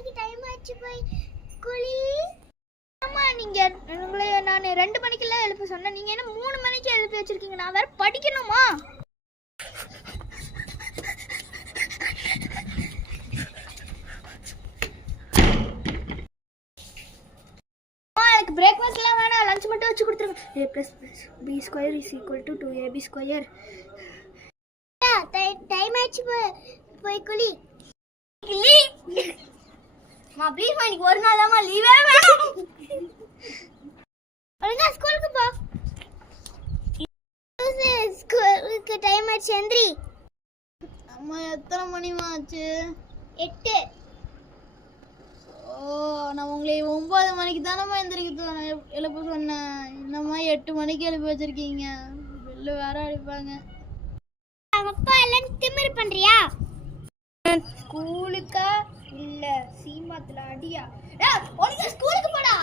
ஸ்கூலுக்கு டைம் ஆச்சு போய் குளி. ஆமா நீங்க உங்களை நான் 2 மணிக்கெல்லாம் எழுப்ப சொன்னேன், நீங்க என்ன 3 மணிக்கு எழுப்பி வச்சிருக்கீங்க. நான் வேற படிக்கணுமா? எனக்கு பிரேக்ஃபாஸ்ட்லாம் வேணாம், லஞ்ச் மட்டும் வச்சு கொடுத்துருங்க. a plus b square is equal to 2ab square. Time ஆச்சு போய் குளி. மா ப்ளீஸ் மா, இன்னைக்கு ஒரு நாள் தான் லீவே வேணும். ஒழுங்கா ஸ்கூலுக்கு போ. ஸ்கூலுக்கு டைம் ஆச்சு எந்திரி. அம்மா எத்தனை மணிமா ஆச்சு? 8. ஓ நான் உங்களை 9 மணிக்கு தானம்மா எந்திரிக்க எழுப்ப சொன்னேன். என்னம்மா 8 மணிக்கு எழுப்பி வச்சிருக்கீங்க? பெல்லு வேற அடிப்பாங்க. அப்பா எல்லாம் திமிரு பண்றியா? ஸ்கூலுக்கா இல்ல சீமாத்துல அடியா? ஒழுங்கா ஸ்கூலுக்கு போடா.